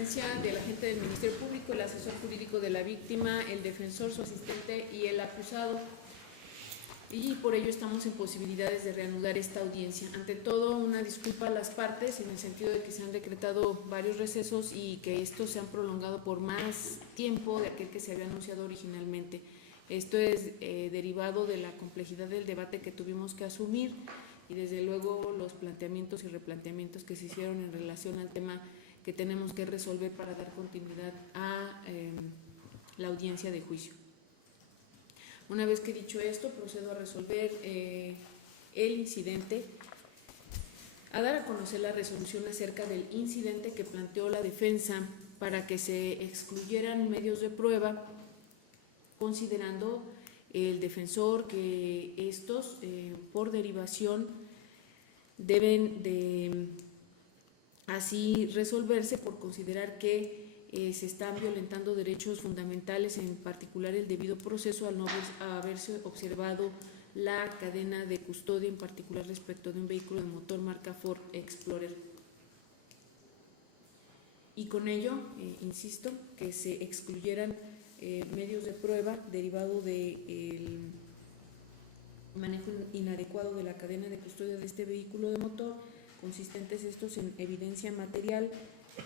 presencia del agente del Ministerio Público, el asesor jurídico de la víctima, el defensor, su asistente y el acusado. Y por ello estamos en posibilidades de reanudar esta audiencia. Ante todo, una disculpa a las partes en el sentido de que se han decretado varios recesos y que estos se han prolongado por más tiempo de aquel que se había anunciado originalmente. Esto es derivado de la complejidad del debate que tuvimos que asumir y desde luego los planteamientos y replanteamientos que se hicieron en relación al tema que tenemos que resolver para dar continuidad a la audiencia de juicio. Una vez que dicho esto, procedo a resolver el incidente, a dar a conocer la resolución acerca del incidente que planteó la defensa para que se excluyeran medios de prueba, considerando el defensor que estos, por derivación, deben de así resolverse por considerar que se están violentando derechos fundamentales, en particular el debido proceso, al no haberse observado la cadena de custodia, en particular respecto de un vehículo de motor marca Ford Explorer. Y con ello, insisto, que se excluyeran medios de prueba derivado del manejo inadecuado de la cadena de custodia de este vehículo de motor, consistentes estos en evidencia material.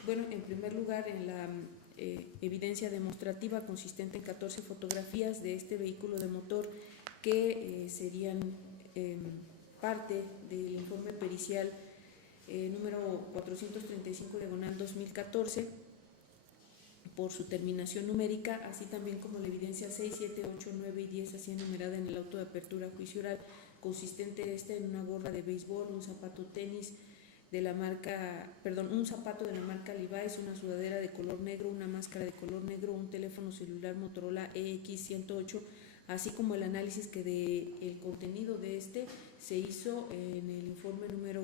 Bueno, en primer lugar, en la evidencia demostrativa consistente en 14 fotografías de este vehículo de motor que serían parte del informe pericial número 435/2014 por su terminación numérica, así también como la evidencia 6, 7, 8, 9 y 10 así enumerada en el auto de apertura a juicio oral, consistente en una gorra de béisbol, un zapato tenis de la marca, un zapato de la marca Levi's, una sudadera de color negro, una máscara de color negro, un teléfono celular Motorola EX108, así como el análisis que el contenido de este se hizo en el informe número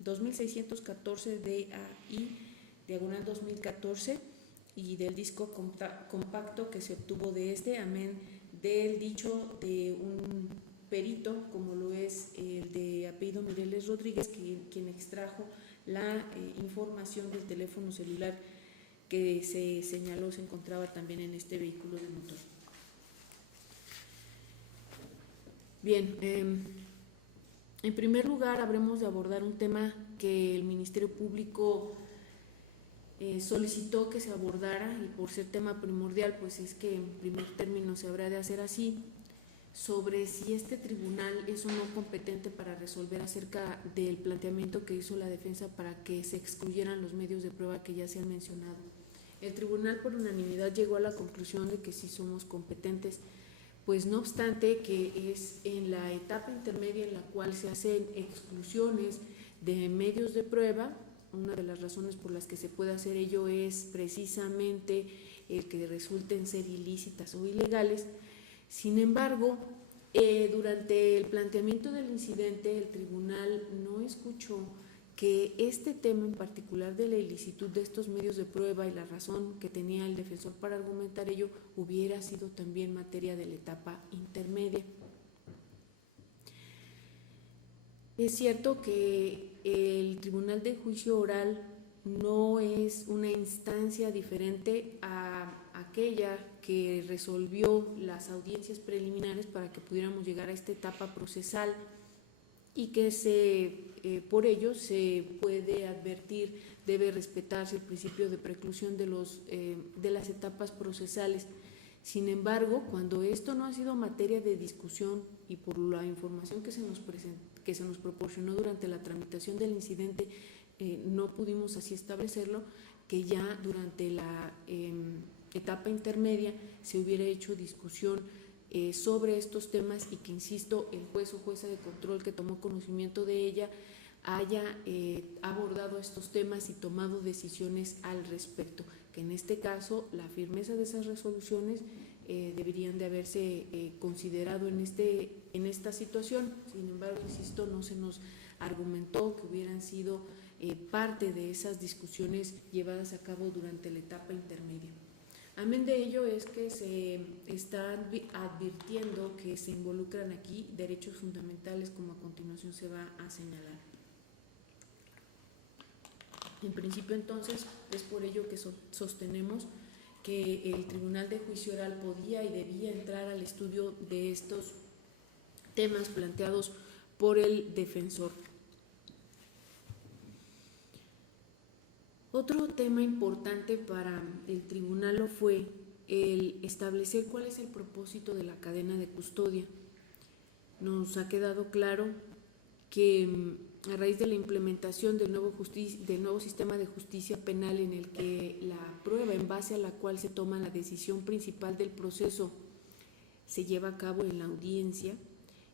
2614 DAI, diagonal 2014, y del disco compacto que se obtuvo de este, amén del dicho de un perito, como lo es el de apellido Mireles Rodríguez, quien extrajo la información del teléfono celular que se señaló se encontraba también en este vehículo de motor. Bien, en primer lugar habremos de abordar un tema que el Ministerio Público solicitó que se abordara, y por ser tema primordial, pues es que en primer término se habrá de hacer así, sobre si este tribunal es o no competente para resolver acerca del planteamiento que hizo la defensa para que se excluyeran los medios de prueba que ya se han mencionado. El tribunal por unanimidad llegó a la conclusión de que sí somos competentes, pues no obstante que es en la etapa intermedia en la cual se hacen exclusiones de medios de prueba. Una de las razones por las que se puede hacer ello es precisamente el que resulten ser ilícitas o ilegales. Sin embargo, durante el planteamiento del incidente, el tribunal no escuchó que este tema en particular de la ilicitud de estos medios de prueba y la razón que tenía el defensor para argumentar ello hubiera sido también materia de la etapa intermedia. Es cierto que el Tribunal de Juicio Oral no es una instancia diferente a aquella que resolvió las audiencias preliminares para que pudiéramos llegar a esta etapa procesal, y que por ello se puede advertir, debe respetarse el principio de preclusión de las etapas procesales. Sin embargo, cuando esto no ha sido materia de discusión y por la información que se nos proporcionó durante la tramitación del incidente, no pudimos así establecerlo, que ya durante la etapa intermedia se hubiera hecho discusión sobre estos temas y que, insisto, el juez o jueza de control que tomó conocimiento de ella haya abordado estos temas y tomado decisiones al respecto, que en este caso la firmeza de esas resoluciones deberían de haberse considerado en esta situación. Sin embargo, insisto, no se nos argumentó que hubieran sido parte de esas discusiones llevadas a cabo durante la etapa intermedia. Amén de ello es que se está advirtiendo que se involucran aquí derechos fundamentales, como a continuación se va a señalar. En principio, entonces, es por ello que sostenemos que el Tribunal de Juicio Oral podía y debía entrar al estudio de estos temas planteados por el defensor. Otro tema importante para el tribunal lo fue el establecer cuál es el propósito de la cadena de custodia. Nos ha quedado claro que a raíz de la implementación del nuevo sistema de justicia penal, en el que la prueba en base a la cual se toma la decisión principal del proceso se lleva a cabo en la audiencia,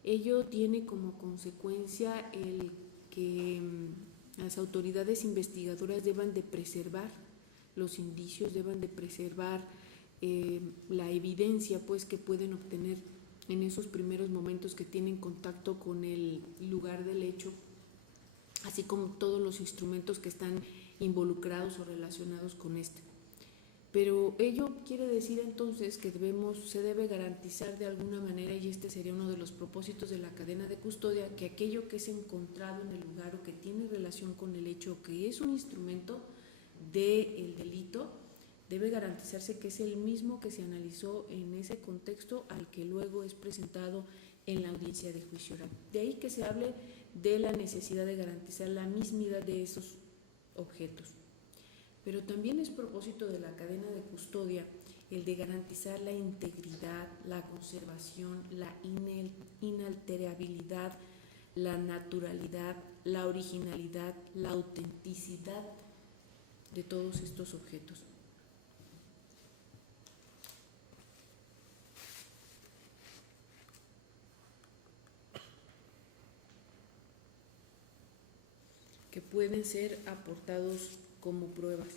ello tiene como consecuencia el que las autoridades investigadoras deban de preservar los indicios, deban de preservar la evidencia pues que pueden obtener en esos primeros momentos que tienen contacto con el lugar del hecho, así como todos los instrumentos que están involucrados o relacionados con este. Pero ello quiere decir entonces que se debe garantizar de alguna manera, y este sería uno de los propósitos de la cadena de custodia, que aquello que es encontrado en el lugar o que tiene relación con el hecho, que es un instrumento del delito, debe garantizarse que es el mismo que se analizó en ese contexto al que luego es presentado en la audiencia de juicio oral. De ahí que se hable de la necesidad de garantizar la mismidad de esos objetos. Pero también es propósito de la cadena de custodia el de garantizar la integridad, la conservación, la inalterabilidad, la naturalidad, la originalidad, la autenticidad de todos estos objetos. Que pueden ser aportados como pruebas.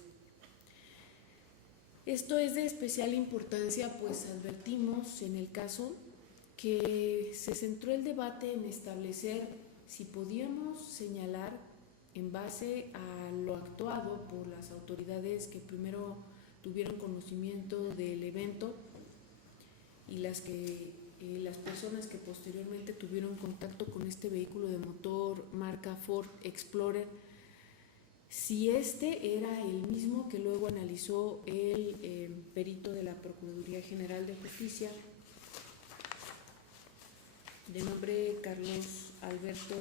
Esto es de especial importancia, pues advertimos en el caso que se centró el debate en establecer si podíamos señalar en base a lo actuado por las autoridades que primero tuvieron conocimiento del evento y las personas que posteriormente tuvieron contacto con este vehículo de motor marca Ford Explorer, si este era el mismo que luego analizó el perito de la Procuraduría General de Justicia, de nombre Carlos Alberto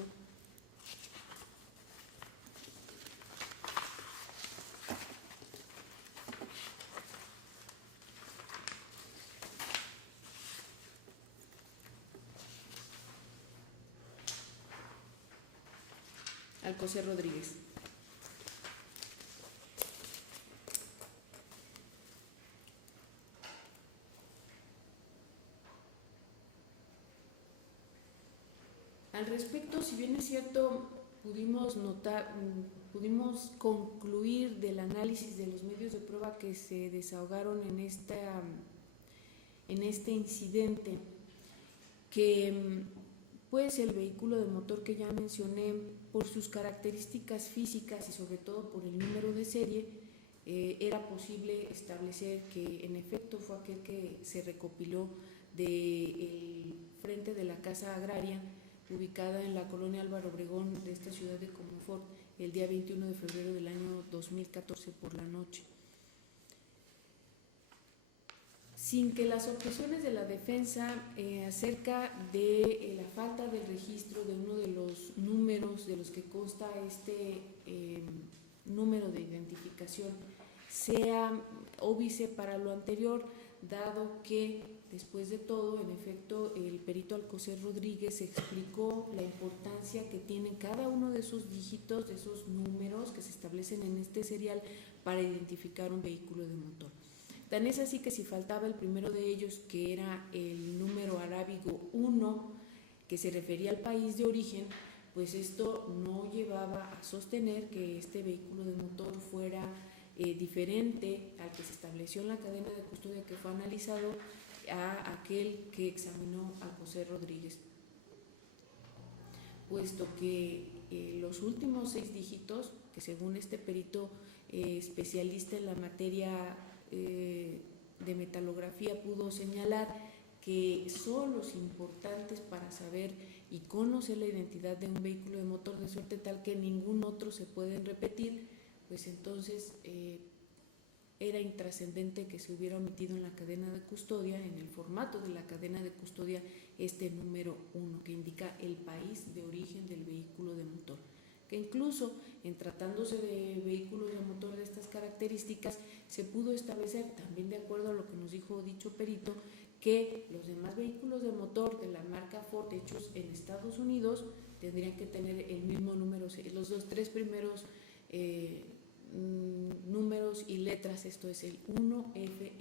Alcocer Rodríguez. Al respecto, si bien es cierto, pudimos concluir del análisis de los medios de prueba que se desahogaron en este incidente, que pues el vehículo de motor que ya mencioné, por sus características físicas y sobre todo por el número de serie, era posible establecer que en efecto fue aquel que se recopiló del frente de la Casa Agraria, ubicada en la colonia Álvaro Obregón de esta ciudad de Comonfort, el día 21 de febrero del año 2014 por la noche. Sin que las objeciones de la defensa acerca de la falta del registro de uno de los números de los que consta este número de identificación sea óbice para lo anterior, dado que después de todo, en efecto, el perito Alcocer Rodríguez explicó la importancia que tienen cada uno de esos dígitos, de esos números que se establecen en este serial para identificar un vehículo de motor. Tan es así que si faltaba el primero de ellos, que era el número arábigo 1, que se refería al país de origen, pues esto no llevaba a sostener que este vehículo de motor fuera diferente al que se estableció en la cadena de custodia que fue analizado a aquel que examinó Alcocer Rodríguez, puesto que los últimos 6 dígitos, que según este perito especialista en la materia de metalografía pudo señalar que son los importantes para saber y conocer la identidad de un vehículo de motor, de suerte tal que ningún otro se pueden repetir, pues entonces era intrascendente que se hubiera omitido en la cadena de custodia, en el formato de la cadena de custodia, este número 1 que indica el país de origen del vehículo de motor, que incluso en tratándose de vehículos de motor de estas características se pudo establecer, también de acuerdo a lo que nos dijo dicho perito, que los demás vehículos de motor de la marca Ford hechos en Estados Unidos tendrían que tener el mismo número, los tres primeros números y letras, esto es el 1FM,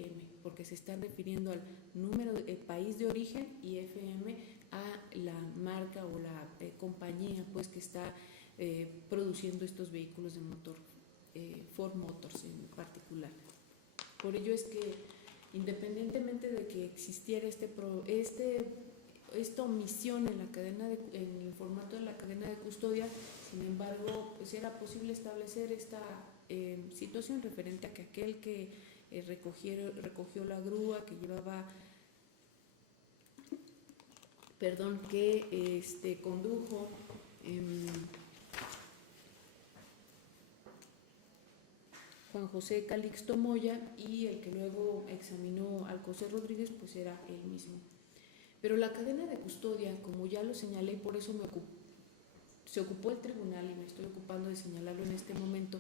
porque se están refiriendo al número de país de origen, y FM a la marca o la compañía pues que está produciendo estos vehículos de motor, Ford Motors en particular. Por ello es que independientemente de que existiera esta omisión en la cadena en el formato de la cadena de custodia, sin embargo, pues era posible establecer esta situación referente a que aquel que recogió la grúa, que llevaba, que condujo Juan José Calixto Moya, y el que luego examinó al José Rodríguez, pues era él mismo. Pero la cadena de custodia, como ya lo señalé, y por eso se ocupó el tribunal y me estoy ocupando de señalarlo en este momento,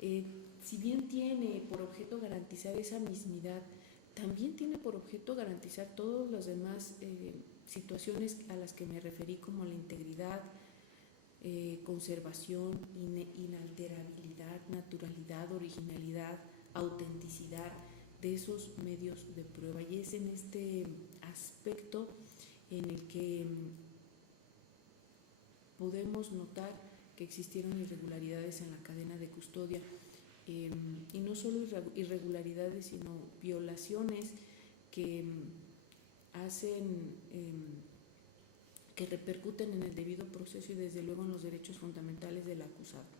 si bien tiene por objeto garantizar esa mismidad, también tiene por objeto garantizar todas las demás situaciones a las que me referí, como la integridad, conservación, inalterabilidad, naturalidad, originalidad, autenticidad de esos medios de prueba. Y es en este aspecto en el que podemos notar que existieron irregularidades en la cadena de custodia, y no solo irregularidades, sino violaciones que hacen, que repercuten en el debido proceso y desde luego en los derechos fundamentales del acusado.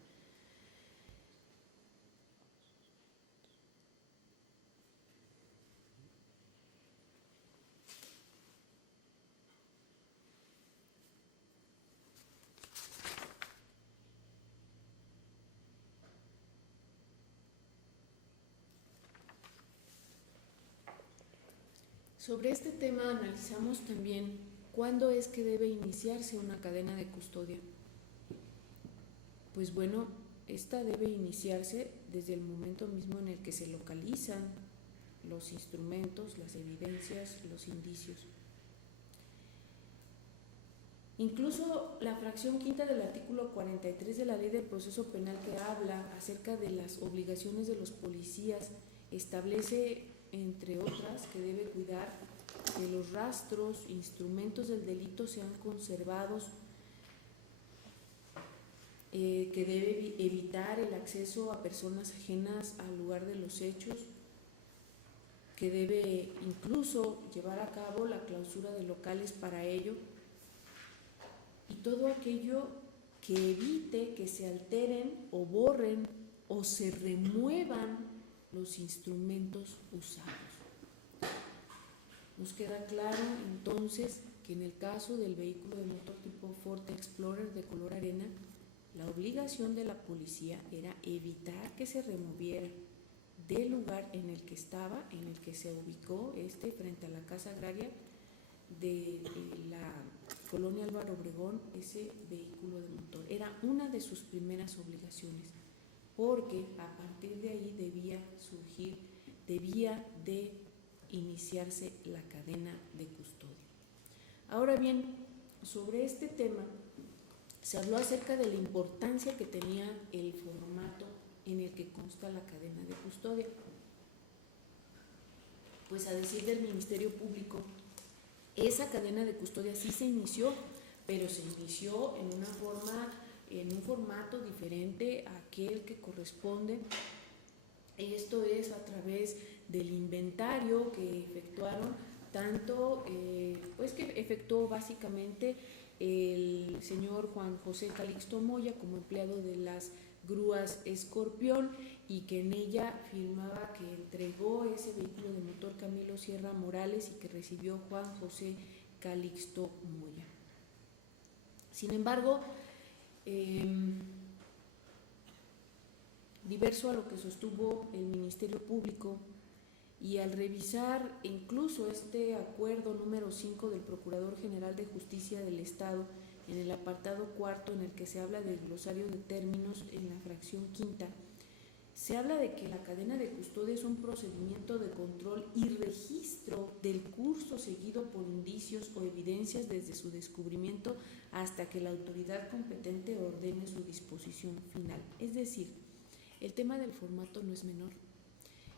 Sobre este tema analizamos también cuándo es que debe iniciarse una cadena de custodia. Pues bueno, esta debe iniciarse desde el momento mismo en el que se localizan los instrumentos, las evidencias, los indicios. Incluso la fracción quinta del artículo 43 de la Ley del Proceso Penal, que habla acerca de las obligaciones de los policías, establece, entre otras, que debe cuidar que los rastros, instrumentos del delito sean conservados, que debe evitar el acceso a personas ajenas al lugar de los hechos, que debe incluso llevar a cabo la clausura de locales para ello, y todo aquello que evite que se alteren o borren o se remuevan los instrumentos usados. Nos queda claro entonces que en el caso del vehículo de motor tipo Ford Explorer de color arena, la obligación de la policía era evitar que se removiera del lugar en el que estaba, en el que se ubicó frente a la Casa Agraria de la colonia Álvaro Obregón, ese vehículo de motor. Era una de sus primeras obligaciones, porque a partir de ahí debía de iniciarse la cadena de custodia. Ahora bien, sobre este tema se habló acerca de la importancia que tenía el formato en el que consta la cadena de custodia. Pues a decir del Ministerio Público, esa cadena de custodia sí se inició, pero se inició en un formato diferente a aquel que corresponde. Esto es a través del inventario que efectuaron, que efectuó básicamente el señor Juan José Calixto Moya como empleado de las grúas Escorpión, y que en ella firmaba que entregó ese vehículo de motor Camilo Sierra Morales y que recibió Juan José Calixto Moya. Sin embargo, diverso a lo que sostuvo el Ministerio Público, y al revisar incluso este acuerdo número 5 del Procurador General de Justicia del Estado, en el apartado cuarto en el que se habla del glosario de términos en la fracción quinta, se habla de que la cadena de custodia es un procedimiento de control y registro del curso seguido por indicios o evidencias desde su descubrimiento hasta que la autoridad competente ordene su disposición final. Es decir, el tema del formato no es menor.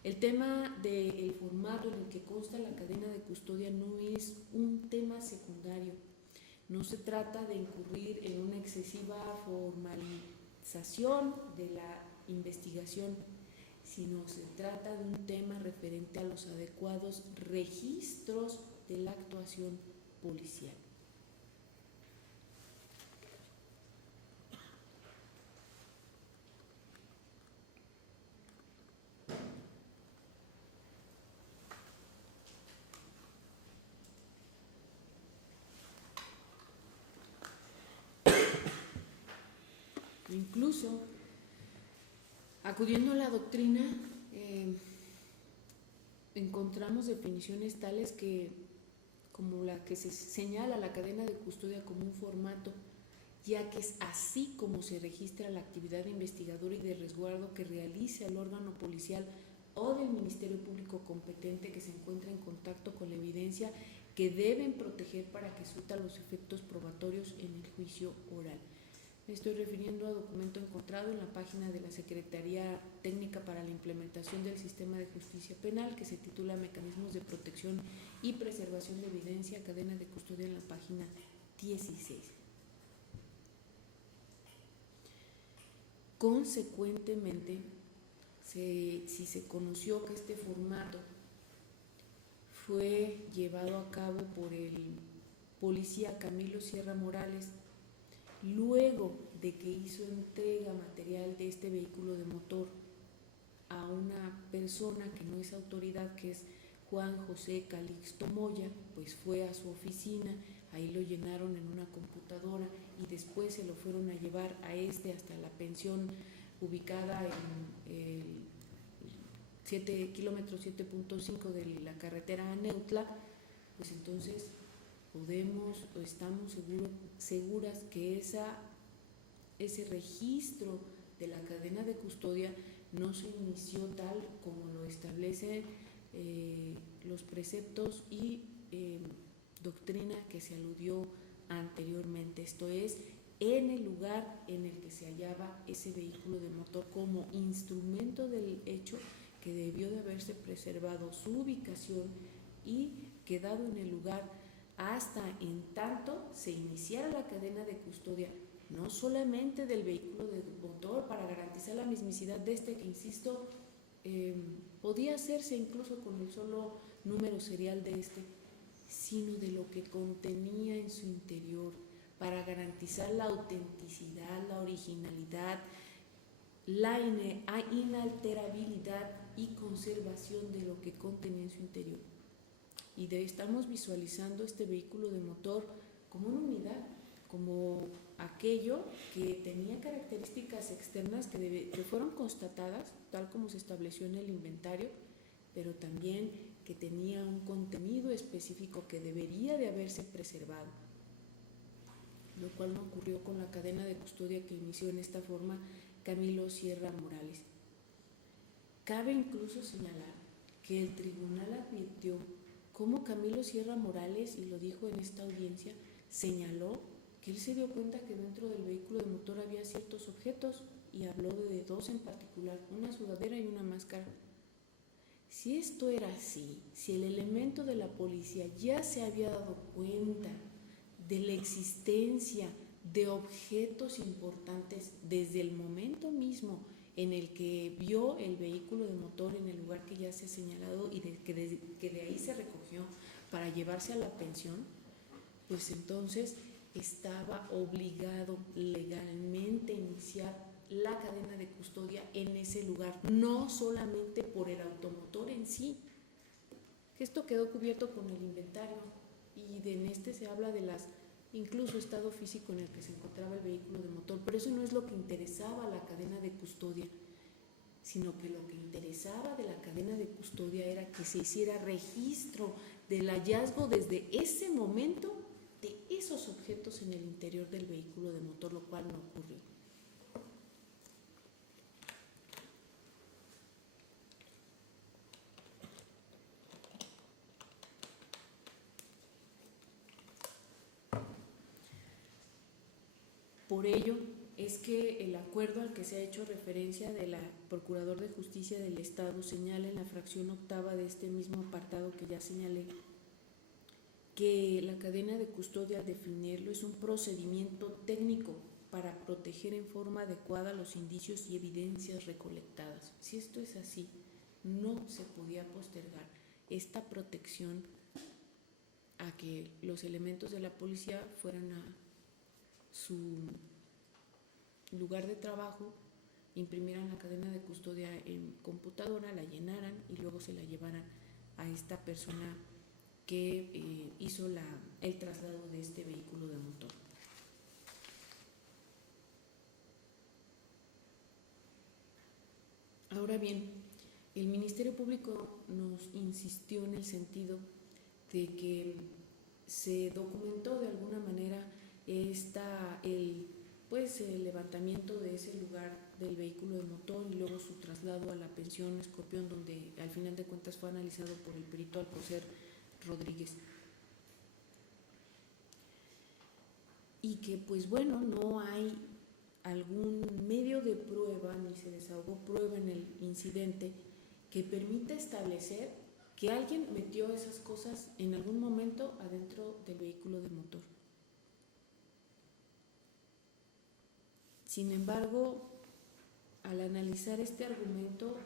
El tema del formato en el que consta la cadena de custodia no es un tema secundario. No se trata de incurrir en una excesiva formalización de la investigación, sino se trata de un tema referente a los adecuados registros de la actuación policial. Incluso, acudiendo a la doctrina, encontramos definiciones tales como la que se señala la cadena de custodia como un formato, ya que es así como se registra la actividad investigadora y de resguardo que realiza el órgano policial o del Ministerio Público competente que se encuentra en contacto con la evidencia que deben proteger para que surta los efectos probatorios en el juicio oral. Me estoy refiriendo a documento encontrado en la página de la Secretaría Técnica para la Implementación del Sistema de Justicia Penal, que se titula Mecanismos de Protección y Preservación de Evidencia, cadena de custodia, en la página 16. Consecuentemente, si se conoció que este formato fue llevado a cabo por el policía Camilo Sierra Morales, luego de que hizo entrega material de este vehículo de motor a una persona que no es autoridad, que es Juan José Calixto Moya, pues fue a su oficina, ahí lo llenaron en una computadora y después se lo fueron a llevar a hasta la pensión ubicada en el 7 kilómetros 7.5 de la carretera a Neutla. Pues entonces estamos seguras que ese registro de la cadena de custodia no se inició tal como lo establecen los preceptos y doctrina que se aludió anteriormente, esto es, en el lugar en el que se hallaba ese vehículo de motor como instrumento del hecho, que debió de haberse preservado su ubicación y quedado en el lugar hasta en tanto se iniciara la cadena de custodia, no solamente del vehículo de motor para garantizar la mismicidad de este, que insisto, podía hacerse incluso con el solo número serial de este, sino de lo que contenía en su interior para garantizar la autenticidad, la originalidad, la inalterabilidad y conservación de lo que contenía en su interior. Y estamos visualizando este vehículo de motor como una unidad, como aquello que tenía características externas que fueron constatadas, tal como se estableció en el inventario, pero también que tenía un contenido específico que debería de haberse preservado, lo cual no ocurrió con la cadena de custodia que inició en esta forma Camilo Sierra Morales. Cabe incluso señalar que el tribunal advirtió cómo Camilo Sierra Morales, y lo dijo en esta audiencia, señaló que él se dio cuenta que dentro del vehículo de motor había ciertos objetos y habló de dos en particular, una sudadera y una máscara. Si esto era así, si el elemento de la policía ya se había dado cuenta de la existencia de objetos importantes desde el momento mismo en el que vio el vehículo de motor en el lugar que ya se ha señalado y que de ahí se recogió para llevarse a la pensión, pues entonces estaba obligado legalmente a iniciar la cadena de custodia en ese lugar, no solamente por el automotor en sí. Esto quedó cubierto con el inventario y en este se habla de incluso estado físico en el que se encontraba el vehículo de motor, pero eso no es lo que interesaba a la cadena de custodia. sino que lo que interesaba de la cadena de custodia era que se hiciera registro del hallazgo desde ese momento de esos objetos en el interior del vehículo de motor, lo cual no ocurrió. Por ello es que el acuerdo al que se ha hecho referencia de la Procurador de Justicia del Estado señala en la fracción octava de este mismo apartado que ya señalé, que la cadena de custodia, al definirlo, es un procedimiento técnico para proteger en forma adecuada los indicios y evidencias recolectadas. Si esto es así, no se podía postergar esta protección a que los elementos de la policía fueran a su lugar de trabajo, imprimieran la cadena de custodia en computadora, la llenaran y luego se la llevaran a esta persona que hizo el traslado de este vehículo de motor. Ahora bien, el Ministerio Público nos insistió en el sentido de que se documentó de alguna manera el levantamiento de ese lugar del vehículo de motor y luego su traslado a la pensión Escorpión, donde al final de cuentas fue analizado por el perito Alcocer Rodríguez. Y que pues bueno, no hay algún medio de prueba ni se desahogó prueba en el incidente que permita establecer que alguien metió esas cosas en algún momento adentro del vehículo de motor. Sin embargo, al analizar este argumento,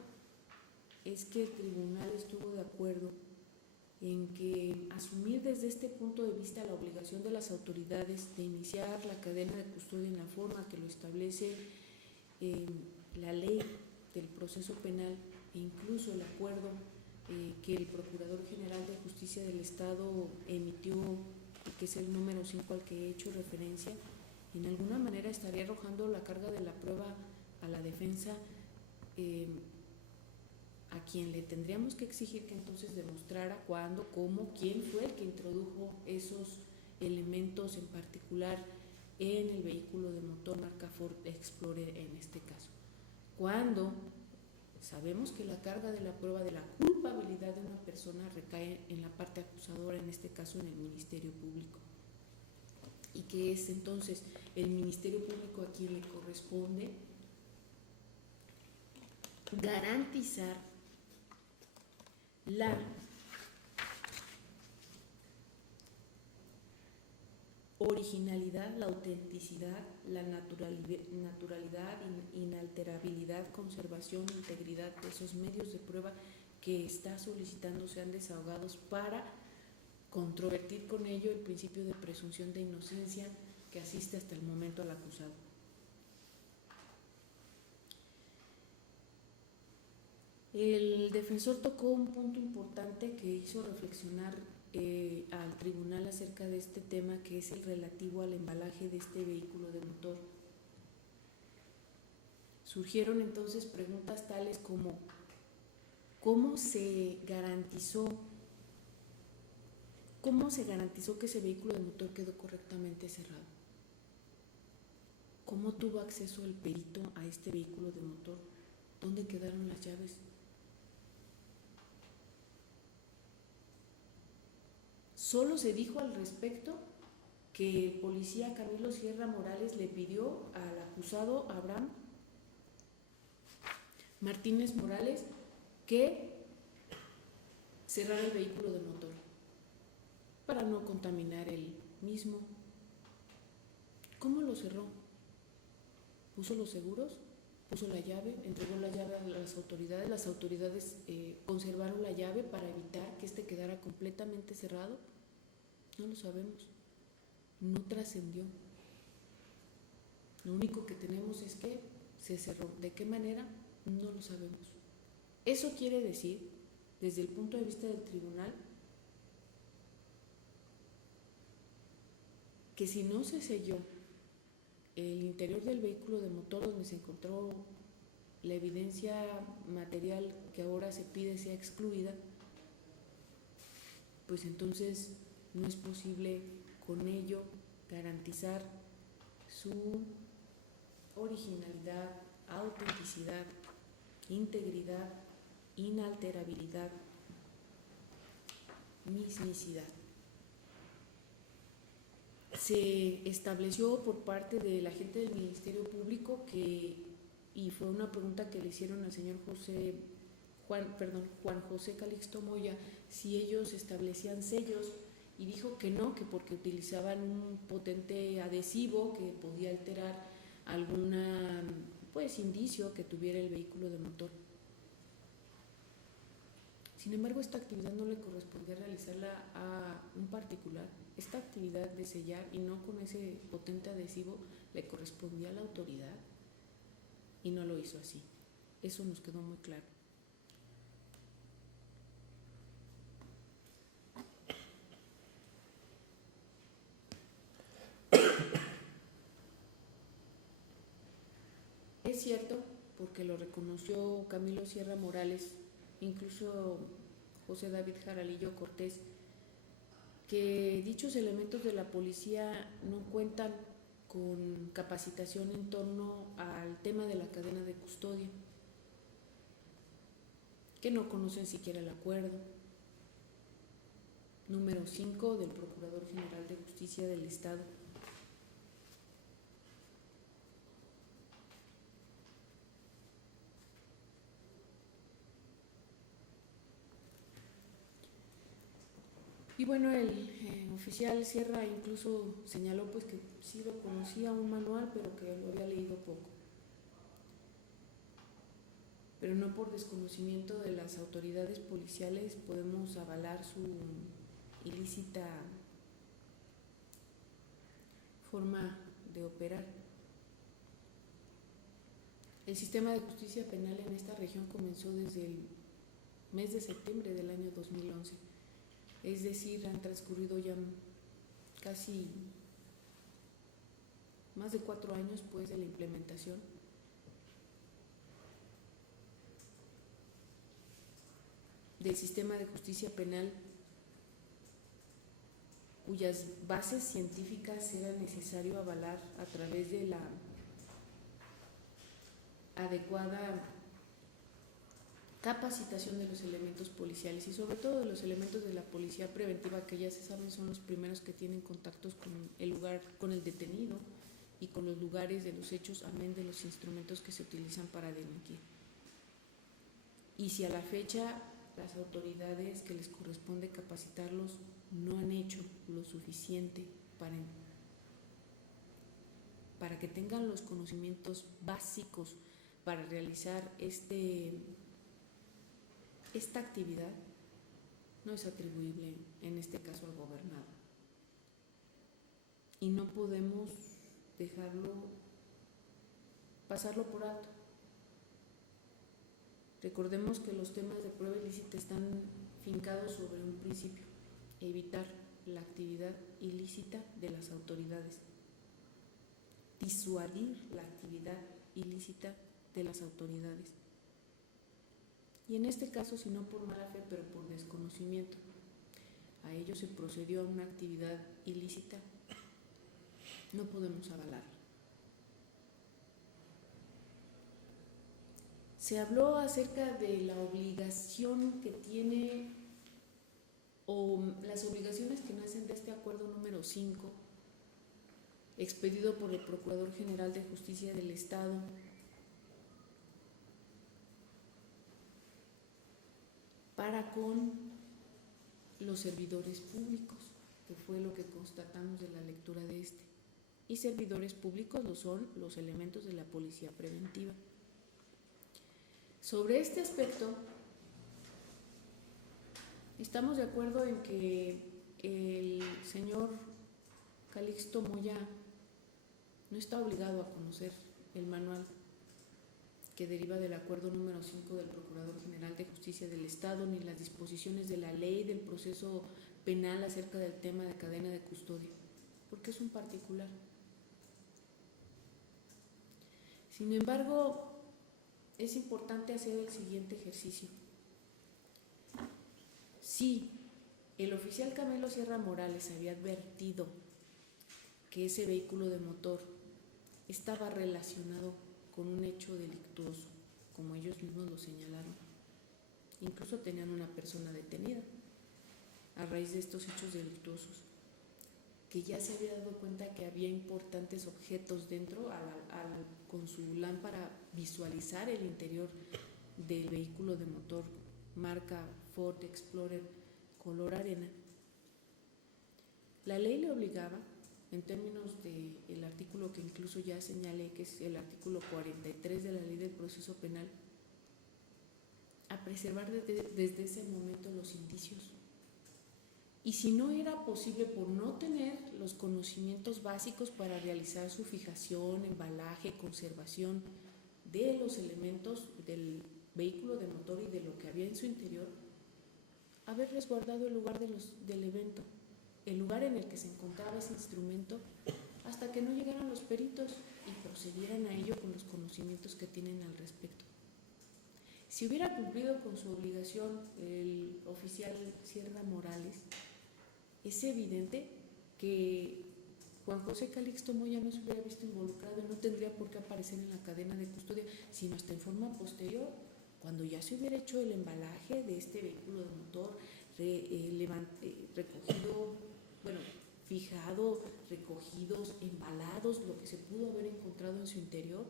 es que el tribunal estuvo de acuerdo en que asumir desde este punto de vista la obligación de las autoridades de iniciar la cadena de custodia en la forma que lo establece la ley del proceso penal e incluso el acuerdo que el Procurador General de Justicia del Estado emitió, que es el número 5 al que he hecho referencia, en alguna manera estaría arrojando la carga de la prueba a la defensa, a quien le tendríamos que exigir que entonces demostrara cuándo, cómo, quién fue el que introdujo esos elementos en particular en el vehículo de motor marca Ford Explorer en este caso. Cuando sabemos que la carga de la prueba de la culpabilidad de una persona recae en la parte acusadora, en este caso en el Ministerio Público, y que es entonces el Ministerio Público a quien le corresponde garantizar la originalidad, la autenticidad, la naturalidad, inalterabilidad, conservación, integridad de esos medios de prueba que está solicitando sean desahogados para controvertir con ello el principio de presunción de inocencia que asiste hasta el momento al acusado. El defensor tocó un punto importante que hizo reflexionar al tribunal acerca de este tema, que es el relativo al embalaje de este vehículo de motor. Surgieron entonces preguntas tales como: ¿cómo se garantizó que ese vehículo de motor quedó correctamente cerrado? ¿Cómo tuvo acceso el perito a este vehículo de motor? ¿Dónde quedaron las llaves? Solo se dijo al respecto que el policía Camilo Sierra Morales le pidió al acusado Abraham Martínez Morales que cerrara el vehículo de motor para no contaminar el mismo. ¿Cómo lo cerró? ¿Puso los seguros? ¿Puso la llave? ¿Entregó la llave a las autoridades? ¿Las autoridades conservaron la llave para evitar que este quedara completamente cerrado? No lo sabemos. No trascendió. Lo único que tenemos es que se cerró. ¿De qué manera? No lo sabemos. Eso quiere decir, desde el punto de vista del tribunal, que si no se selló el interior del vehículo de motor donde se encontró la evidencia material que ahora se pide sea excluida, pues entonces no es posible con ello garantizar su originalidad, autenticidad, integridad, inalterabilidad, mismicidad. Se estableció por parte de la gente del Ministerio Público y fue una pregunta que le hicieron al señor Juan José Calixto Moya, si ellos establecían sellos, y dijo que no, que porque utilizaban un potente adhesivo que podía alterar alguna indicio que tuviera el vehículo de motor. Sin embargo, esta actividad no le correspondía realizarla a un particular. Esta actividad de sellar, y no con ese potente adhesivo, le correspondía a la autoridad, y no lo hizo así. Eso nos quedó muy claro. Es cierto, porque lo reconoció Camilo Sierra Morales, incluso José David Jaralillo Cortés, que dichos elementos de la policía no cuentan con capacitación en torno al tema de la cadena de custodia, que no conocen siquiera el acuerdo número 5 del Procurador General de Justicia del Estado. Y bueno, el oficial Sierra incluso señaló que sí lo conocía un manual, pero que lo había leído poco. Pero no por desconocimiento de las autoridades policiales podemos avalar su ilícita forma de operar. El sistema de justicia penal en esta región comenzó desde el mes de septiembre del año 2011. Es decir, han transcurrido ya casi más de 4 años de la implementación. Del sistema de justicia penal, cuyas bases científicas era necesario avalar a través de la adecuada capacitación de los elementos policiales y sobre todo de los elementos de la policía preventiva, que ya se saben son los primeros que tienen contactos con el lugar, con el detenido y con los lugares de los hechos, amén de los instrumentos que se utilizan para delinquir. Y si a la fecha las autoridades que les corresponde capacitarlos no han hecho lo suficiente para que tengan los conocimientos básicos para realizar esta actividad, no es atribuible en este caso al gobernado. Y no podemos pasarlo por alto. Recordemos que los temas de prueba ilícita están fincados sobre un principio: evitar la actividad ilícita de las autoridades, disuadir la actividad ilícita de las autoridades. Y en este caso, si no por mala fe, pero por desconocimiento, a ello se procedió a una actividad ilícita, no podemos avalarla. Se habló acerca de la obligación que tiene, o las obligaciones que nacen de este acuerdo número 5, expedido por el Procurador General de Justicia del Estado, para con los servidores públicos, que fue lo que constatamos de la lectura de este. Y servidores públicos lo son los elementos de la policía preventiva. Sobre este aspecto, estamos de acuerdo en que el señor Calixto Moya no está obligado a conocer el manual que deriva del acuerdo número 5 del Procurador General de Justicia del Estado, ni las disposiciones de la ley del proceso penal acerca del tema de cadena de custodia, porque es un particular. Sin embargo, es importante hacer el siguiente ejercicio. Si el oficial Camilo Sierra Morales había advertido que ese vehículo de motor estaba relacionado con un hecho delictuoso, como ellos mismos lo señalaron, incluso tenían una persona detenida a raíz de estos hechos delictuosos, que ya se había dado cuenta que había importantes objetos dentro con su lámpara visualizar el interior del vehículo de motor marca Ford Explorer color arena. La ley le obligaba, en términos del artículo que incluso ya señalé, que es el artículo 43 de la Ley del Proceso Penal, a preservar desde ese momento los indicios. Y si no era posible por no tener los conocimientos básicos para realizar su fijación, embalaje, conservación de los elementos del vehículo de motor y de lo que había en su interior, haber resguardado el lugar del evento, el lugar en el que se encontraba ese instrumento, hasta que no llegaran los peritos y procedieran a ello con los conocimientos que tienen al respecto. Si hubiera cumplido con su obligación el oficial Sierra Morales, es evidente que Juan José Calixto Moya no se hubiera visto involucrado y no tendría por qué aparecer en la cadena de custodia, sino hasta en forma posterior, cuando ya se hubiera hecho el embalaje de este vehículo de motor, recogido, fijado, recogidos, embalados, lo que se pudo haber encontrado en su interior,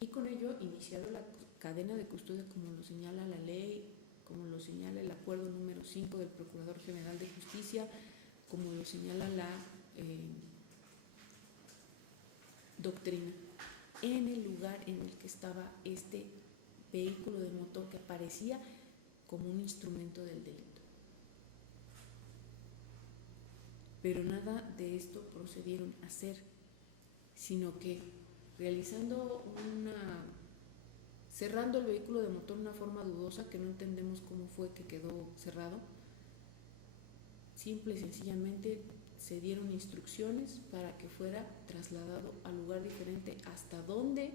y con ello iniciado la cadena de custodia como lo señala la ley, como lo señala el acuerdo número 5 del Procurador General de Justicia, como lo señala la doctrina, en el lugar en el que estaba este vehículo de motor que aparecía como un instrumento del delito. Pero nada de esto procedieron a hacer, sino que cerrando el vehículo de motor de una forma dudosa, que no entendemos cómo fue que quedó cerrado, simple y sencillamente se dieron instrucciones para que fuera trasladado a lugar diferente, hasta donde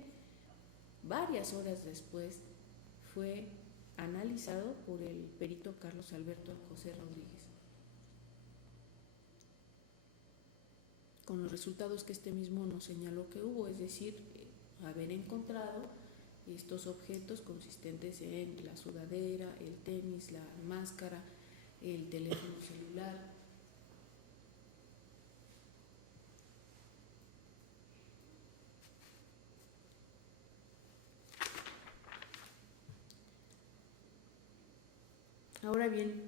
varias horas después fue analizado por el perito Carlos Alberto José Rodríguez, con los resultados que este mismo nos señaló que hubo, es decir, haber encontrado estos objetos consistentes en la sudadera, el tenis, la máscara, el teléfono celular. Ahora bien,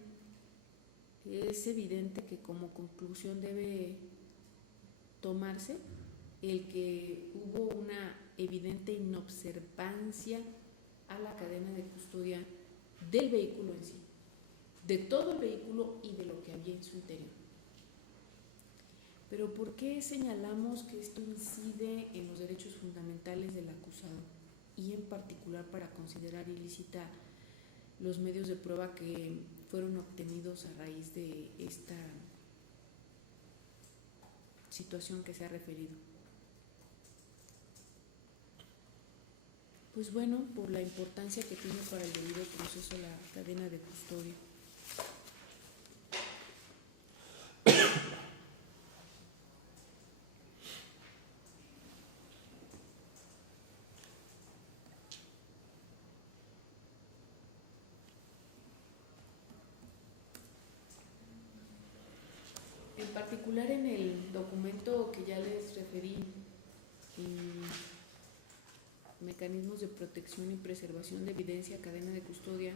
es evidente que como conclusión debe tomarse el que hubo una evidente inobservancia a la cadena de custodia del vehículo en sí, de todo el vehículo y de lo que había en su interior. Pero ¿por qué señalamos que esto incide en los derechos fundamentales del acusado y en particular para considerar ilícita los medios de prueba que fueron obtenidos a raíz de esta situación que se ha referido? Pues bueno, por la importancia que tiene para el debido proceso la cadena de custodia. En particular en el documento que ya les referí, mecanismos de protección y preservación de evidencia, cadena de custodia,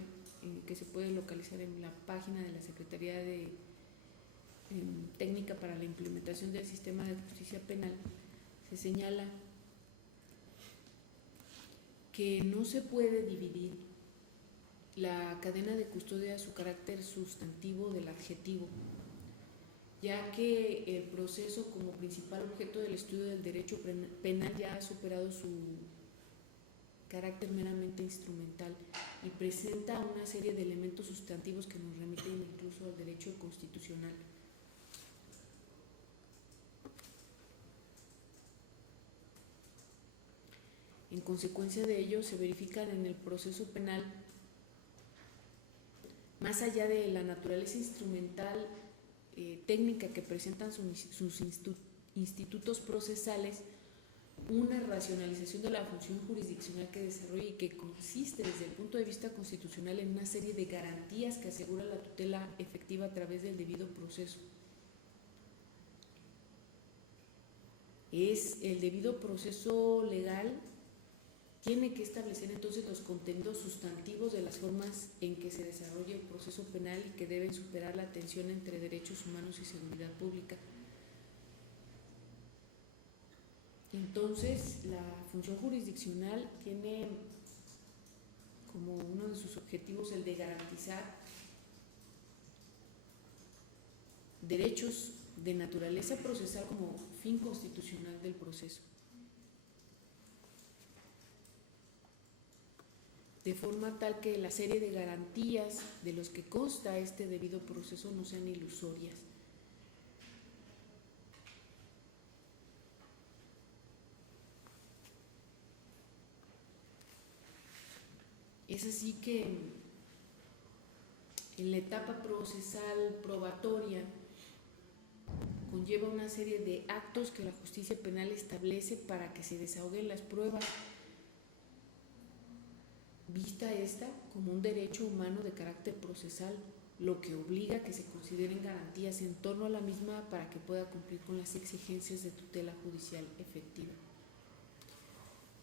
que se puede localizar en la página de la Secretaría de Técnica para la Implementación del Sistema de Justicia Penal, se señala que no se puede dividir la cadena de custodia a su carácter sustantivo del adjetivo, ya que el proceso como principal objeto del estudio del derecho penal ya ha superado su carácter meramente instrumental y presenta una serie de elementos sustantivos que nos remiten incluso al derecho constitucional. En consecuencia de ello, se verifican en el proceso penal, más allá de la naturaleza instrumental técnica que presentan sus institutos procesales, una racionalización de la función jurisdiccional que desarrolla y que consiste desde el punto de vista constitucional en una serie de garantías que aseguran la tutela efectiva a través del debido proceso. Es el debido proceso legal, tiene que establecer entonces los contenidos sustantivos de las formas en que se desarrolla el proceso penal y que deben superar la tensión entre derechos humanos y seguridad pública. Entonces, la función jurisdiccional tiene como uno de sus objetivos el de garantizar derechos de naturaleza procesal como fin constitucional del proceso, de forma tal que la serie de garantías de los que consta este debido proceso no sean ilusorias. Es así que en la etapa procesal probatoria conlleva una serie de actos que la justicia penal establece para que se desahoguen las pruebas, vista esta como un derecho humano de carácter procesal, lo que obliga a que se consideren garantías en torno a la misma para que pueda cumplir con las exigencias de tutela judicial efectiva.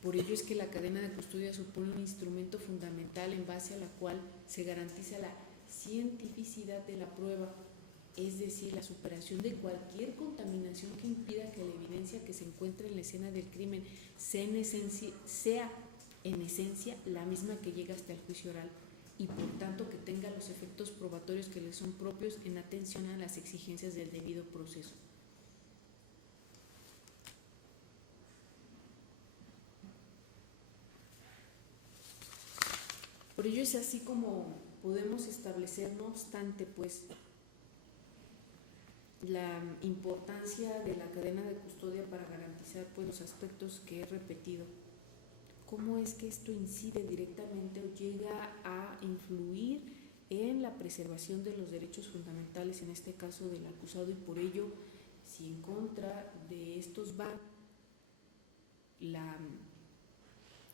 Por ello es que la cadena de custodia supone un instrumento fundamental en base a la cual se garantiza la cientificidad de la prueba, es decir, la superación de cualquier contaminación que impida que la evidencia que se encuentre en la escena del crimen sea en esencia la misma que llega hasta el juicio oral y por tanto que tenga los efectos probatorios que le son propios en atención a las exigencias del debido proceso. Por ello es así como podemos establecer, no obstante, pues, la importancia de la cadena de custodia para garantizar pues, los aspectos que he repetido. ¿Cómo es que esto incide directamente o llega a influir en la preservación de los derechos fundamentales, en este caso del acusado, y por ello, si en contra de estos va la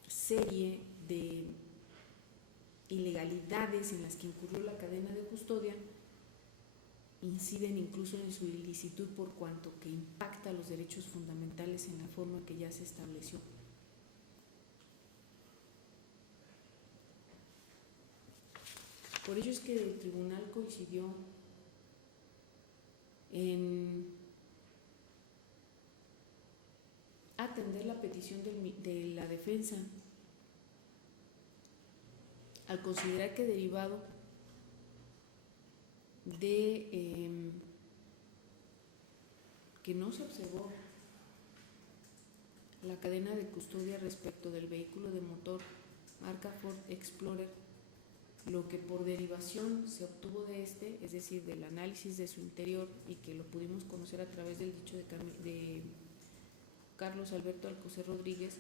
serie de ilegalidades en las que incurrió la cadena de custodia, inciden incluso en su ilicitud por cuanto que impacta los derechos fundamentales en la forma que ya se estableció. Por ello es que el tribunal coincidió en atender la petición de la defensa al considerar que derivado de que no se observó la cadena de custodia respecto del vehículo de motor marca Ford Explorer, lo que por derivación se obtuvo de este, es decir, del análisis de su interior y que lo pudimos conocer a través del dicho de Carlos Alberto Alcocer Rodríguez,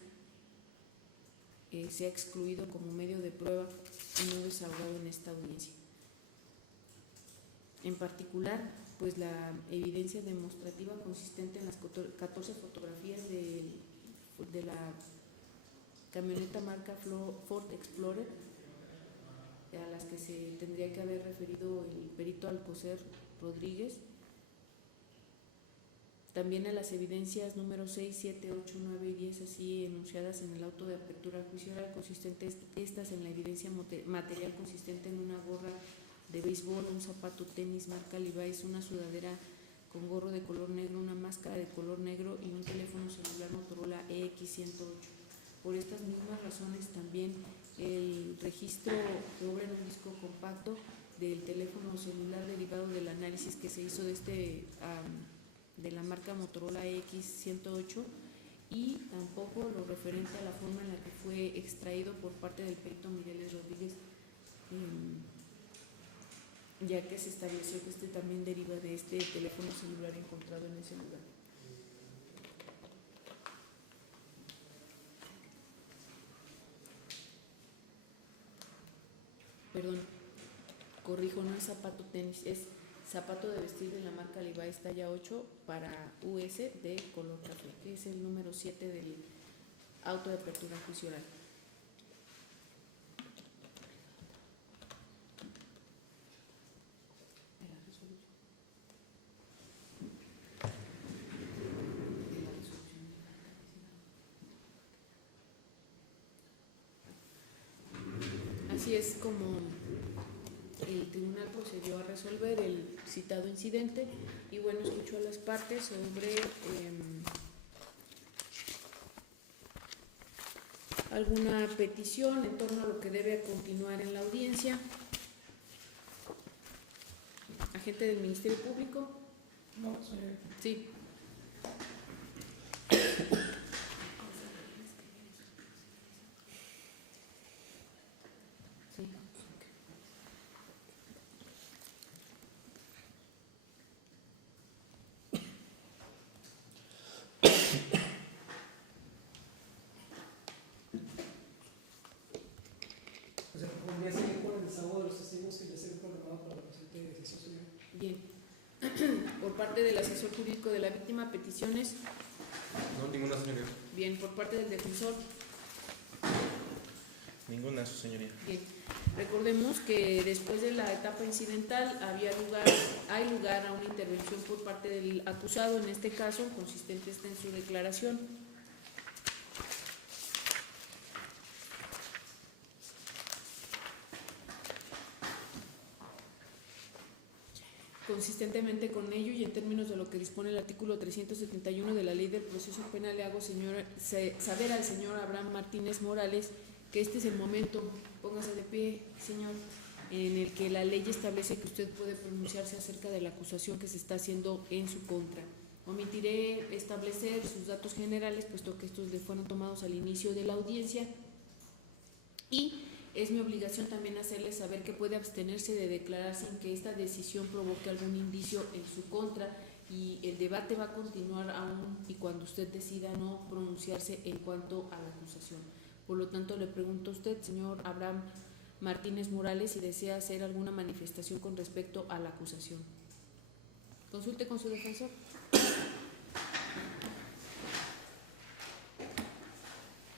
se ha excluido como medio de prueba y no desahogado en esta audiencia. En particular, pues la evidencia demostrativa consistente en las 14 fotografías de la camioneta marca Ford Explorer, a las que se tendría que haber referido el perito Alcocer Rodríguez, también a las evidencias número 6, 7, 8, 9 y 10 así enunciadas en el auto de apertura al juicio oral, consistentes estas en la evidencia material consistente en una gorra de béisbol, un zapato tenis marca Levi's, una sudadera con gorro de color negro, una máscara de color negro y un teléfono celular Motorola EX108. Por estas mismas razones también el registro que obra en un disco compacto del teléfono celular derivado del análisis que se hizo de la marca Motorola EX108 y tampoco lo referente a la forma en la que fue extraído por parte del perito Mireles Rodríguez, ya que se estableció que este también deriva de este teléfono celular encontrado en ese lugar. específico, no es zapato tenis, es zapato de vestir de la marca Levi's talla 8 para US de color café, que es el número 7 del auto de apertura a juicio oral. Así es como el tribunal procedió a resolver el citado incidente y bueno, escuchó a las partes sobre alguna petición en torno a lo que debe continuar en la audiencia. Agente del Ministerio Público. No, señor. Sí. ¿Podría seguir con el desahogo de los testigos que ya se han programado para la presente decisión, señor? Bien. Por parte del asesor jurídico de la víctima, peticiones. No, ninguna, señoría. Bien. Por parte del defensor. Ninguna, su señoría. Bien. Recordemos que después de la etapa incidental hay lugar a una intervención por parte del acusado, en este caso, consistente en su declaración. Consistentemente con ello y en términos de lo que dispone el artículo 371 de la Ley del Proceso Penal, le hago saber al señor Abraham Martínez Morales que este es el momento, póngase de pie, señor, en el que la ley establece que usted puede pronunciarse acerca de la acusación que se está haciendo en su contra. Omitiré establecer sus datos generales, puesto que estos le fueron tomados al inicio de la audiencia, y es mi obligación también hacerle saber que puede abstenerse de declarar sin que esta decisión provoque algún indicio en su contra, y el debate va a continuar aún y cuando usted decida no pronunciarse en cuanto a la acusación. Por lo tanto, le pregunto a usted, señor Abraham Martínez Morales, si desea hacer alguna manifestación con respecto a la acusación. Consulte con su defensor.